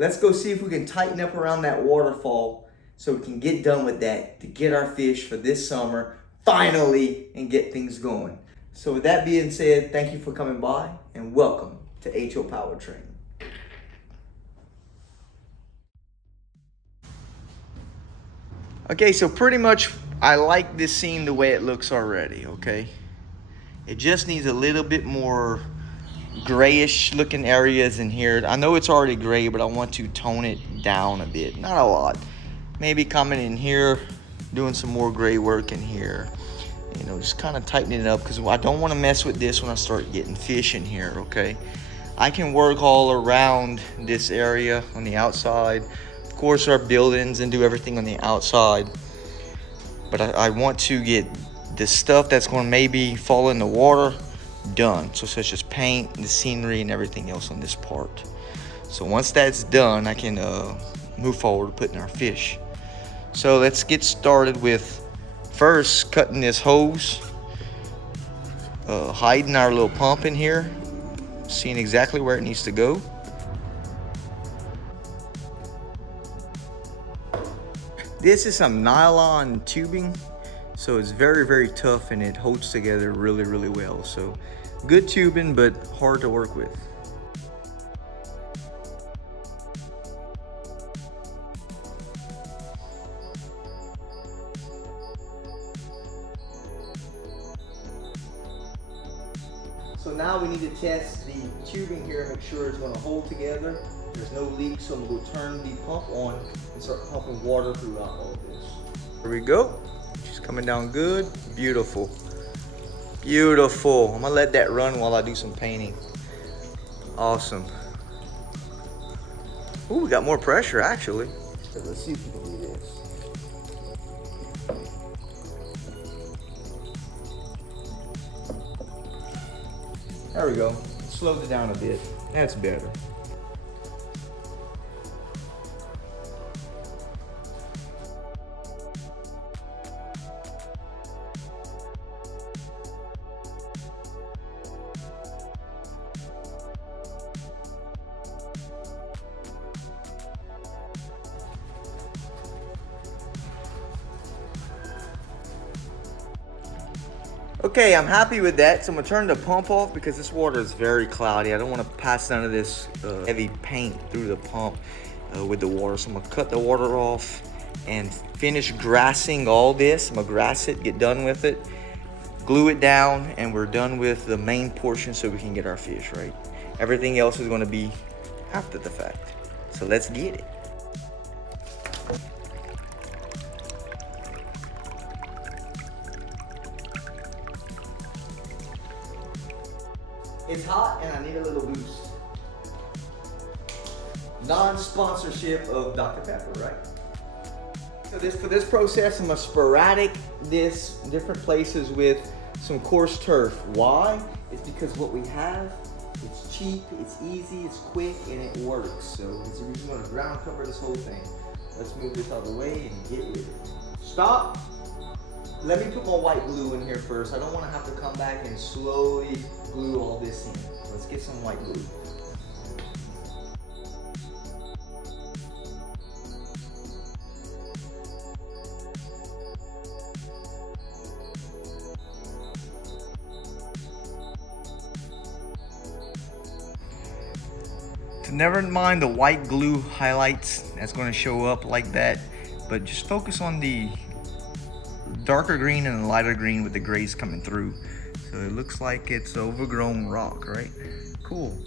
Let's go see if we can tighten up around that waterfall so we can get done with that to get our fish for this summer finally and get things going. So with that being said, thank you for coming by and welcome to HO Powertrain. Okay, so pretty much I like this scene the way it looks already, okay? It just needs a little bit more grayish looking areas in here. I know it's already gray, but I want to tone it down a bit. Not a lot. Maybe coming in here, doing some more gray work in here. You know, just kind of tightening it up because I don't want to mess with this when I start getting fish in here, okay? I can work all around this area on the outside. Of course, our buildings and do everything on the outside. But I want to get the stuff that's going to maybe fall in the water done. So such as paint, the scenery, and everything else on this part. So once that's done, I can move forward to putting our fish. So let's get started with first cutting this hose, hiding our little pump in here, seeing exactly where it needs to go. This is some nylon tubing, so it's very, very tough and it holds together really, really well. So good tubing, but hard to work with. So now we need to test the tubing here, make sure it's going to hold together. There's no leak, so I'm going to turn the pump on and start pumping water throughout all this. Here we go. She's coming down good. Beautiful. Beautiful. I'm going to let that run while I do some painting. Awesome. Ooh, we got more pressure actually. So let's see if we can do this. There we go. Slowed it down a bit. That's better. Okay, I'm happy with that. So I'm gonna turn the pump off because this water is very cloudy. I don't want to pass none of this heavy paint through the pump with the water. So I'm gonna cut the water off and finish grassing all this. I'm gonna grass it, get done with it, glue it down, and we're done with the main portion so we can get our fish, right? Everything else is gonna be after the fact. So let's get it. It's hot and I need a little boost. Non-sponsorship of Dr. Pepper, right? So for this process, I'm gonna sporadic this different places with some coarse turf. Why? It's because what we have, it's cheap, it's easy, it's quick, and it works. So it's the reason we're gonna ground cover this whole thing. Let's move this out of the way and get with it. Stop. Let me put my white glue in here first. I don't want to have to come back and slowly glue all this in. Let's get some white glue. So never mind the white glue highlights that's going to show up like that, but just focus on the darker green and the lighter green with the grays coming through. So it looks like it's overgrown rock, right? Cool.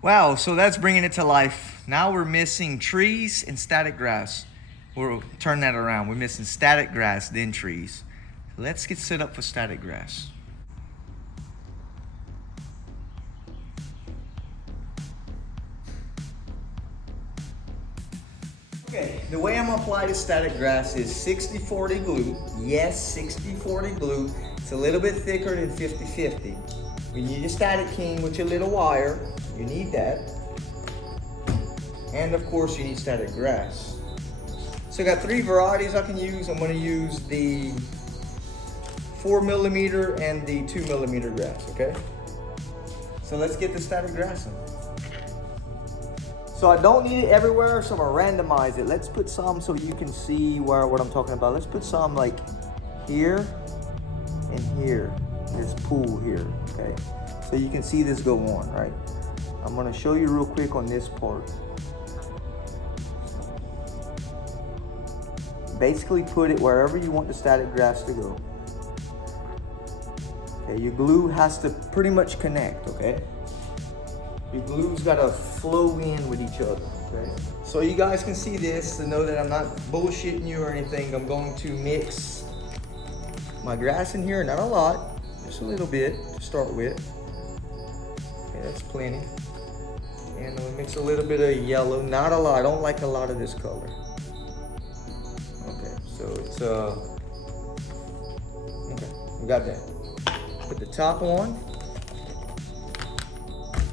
Wow, so that's bringing it to life. Now we're missing trees and static grass. We'll turn that around. We're missing static grass, then trees. Let's get set up for static grass. Okay, the way I'm gonna apply the static grass is 60-40 glue. Yes, 60-40 glue. It's a little bit thicker than 50-50. You need a static king with your little wire. You need that. And of course you need static grass. So I got 3 varieties I can use. I'm gonna use the 4mm and the 2mm grass, okay? So let's get the static grass in. So I don't need it everywhere, so I'm gonna randomize it. Let's put some so you can see what I'm talking about. Let's put some like here and here. This pool here, okay? So you can see this go on, right? I'm gonna show you real quick on this part. Basically put it wherever you want the static grass to go. Okay, your glue has to pretty much connect, okay? Your glue's gotta flow in with each other, okay? So you guys can see this to know that I'm not bullshitting you or anything. I'm going to mix my grass in here, not a lot, just a little bit to start with. Okay, that's plenty. And I'm gonna mix a little bit of yellow, not a lot. I don't like a lot of this color. Okay, so it's, okay, we got that. Put the top on.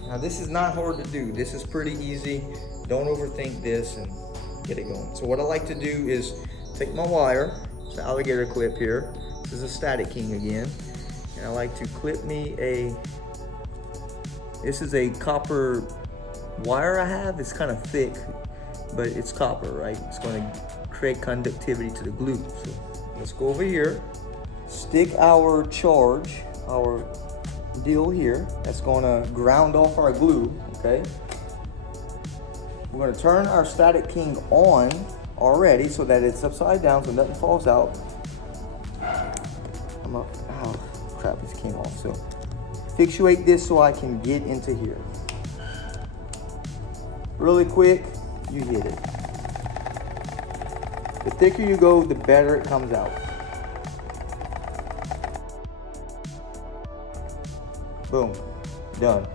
Now this is not hard to do. This is pretty easy. Don't overthink this and get it going. So what I like to do is take my wire, it's an alligator clip here. This is a Static King again. And I like to clip me this is a copper wire I have. It's kind of thick, but it's copper, right? It's gonna create conductivity to the glue. So let's go over here, stick our charge, our deal here. That's gonna ground off our glue, okay? We're gonna turn our Static King on already so that it's upside down so nothing falls out. Oh crap, this came off. So fixate this so I can get into here. Really quick, you hit it. The thicker you go, the better it comes out. Boom, done.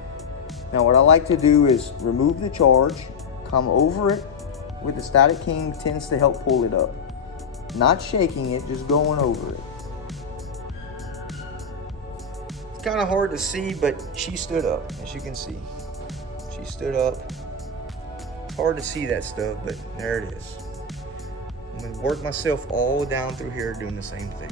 Now what I like to do is remove the charge, come over it with the Static King tends to help pull it up. Not shaking it, just going over it. It's kind of hard to see, but she stood up, as you can see. She stood up. Hard to see that stuff, but there it is. I'm gonna work myself all down through here doing the same thing.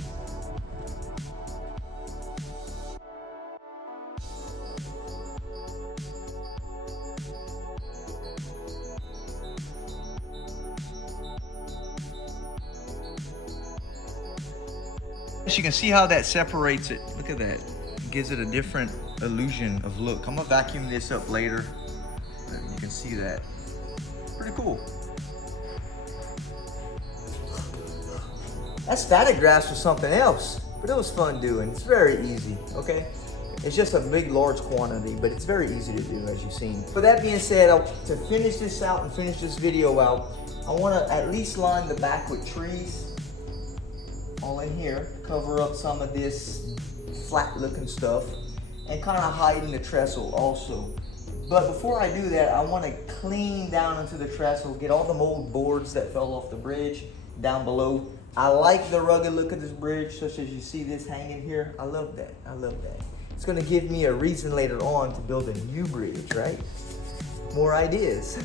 As you can see how that separates it. Look at that. It gives it a different illusion of look. I'm gonna vacuum this up later. You can see that. Pretty cool. That static grass was something else, but it was fun doing. It's very easy, okay? It's just a big, large quantity, but it's very easy to do, as you've seen. But that being said, to finish this out and finish this video out, I wanna at least line the back with trees. All in here, cover up some of this flat looking stuff and kind of hiding the trestle also. But before I do that, I want to clean down into the trestle, get all the mold boards that fell off the bridge down below. I like the rugged look of this bridge, such as you see this hanging here. I love that, I love that. It's gonna give me a reason later on to build a new bridge, right? More ideas.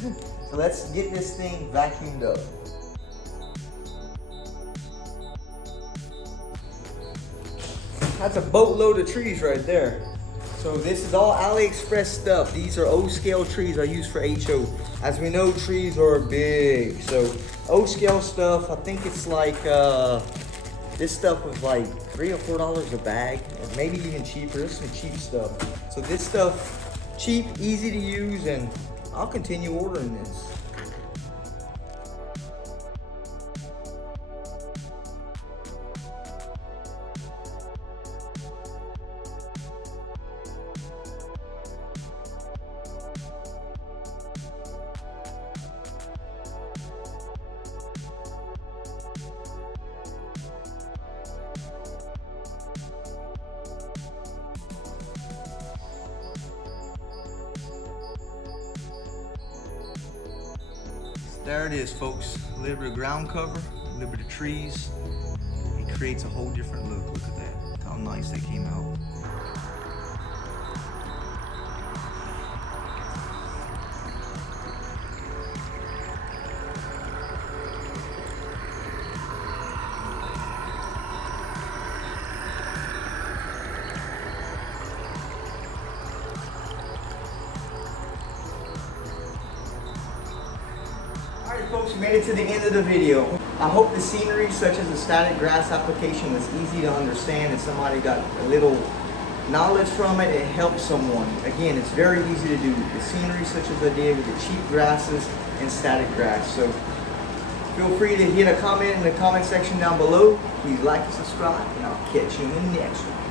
So let's get this thing vacuumed up. That's a boatload of trees right there. So this is all AliExpress stuff. These are O-scale trees I use for HO. As we know, trees are big. So O-scale stuff, I think it's like, this stuff was like $3 or $4 a bag, or maybe even cheaper. There's some cheap stuff. So this stuff, cheap, easy to use, and I'll continue ordering this. There it is, folks. A little bit of ground cover, a little bit of trees. It creates a whole different look. Look at that. Look how nice that came out. folks, we made it to the end of the video. I hope the scenery, such as the static grass application, was easy to understand and somebody got a little knowledge from it. It helps someone. Again, it's very easy to do. The scenery, such as I did with the cheap grasses and static grass. So feel free to hit a comment in the comment section down below. Please like and subscribe, and I'll catch you in the next one.